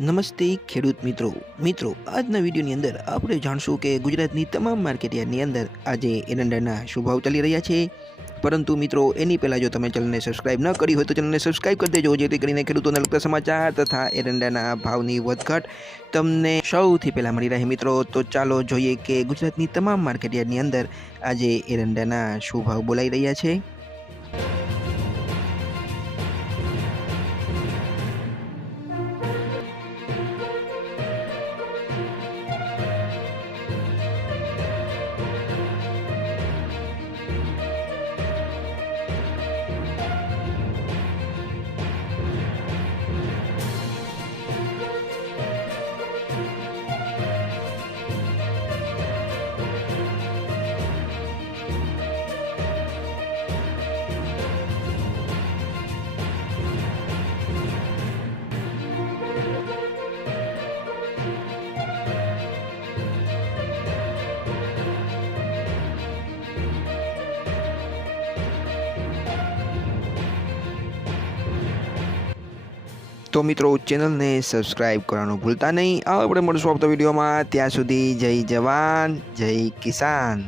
નમસ્તે ખેડૂત મિત્રો આજના વિડીયોની અંદર આપણે જાણશું કે ગુજરાતની તમામ માર્કેટયાર્ડની અંદર આજે એરંડાના શું ભાવ ચાલી રહ્યા છે। પરંતુ મિત્રો એની પહેલાં જો તમે ચેનલને સબસ્ક્રાઇબ ન કરી હોય તો ચેનલને સબસ્ક્રાઇબ કરી દેજો, જેથી કરીને ખેડૂતોને લગતા સમાચાર તથા એરંડાના ભાવની વધઘટ તમને સૌથી પહેલાં મળી રહે। મિત્રો તો ચાલો જોઈએ કે ગુજરાતની તમામ માર્કેટયાર્ડની અંદર આજે એરંડાના શું ભાવ બોલાઈ રહ્યા છે। તો મિત્રો ચેનલને સબસ્ક્રાઇબ કરવાનું ભૂલતા નહીં। આપણે મળશું આવતા વિડીયોમાં, ત્યાં સુધી જય જવાન જય કિસાન।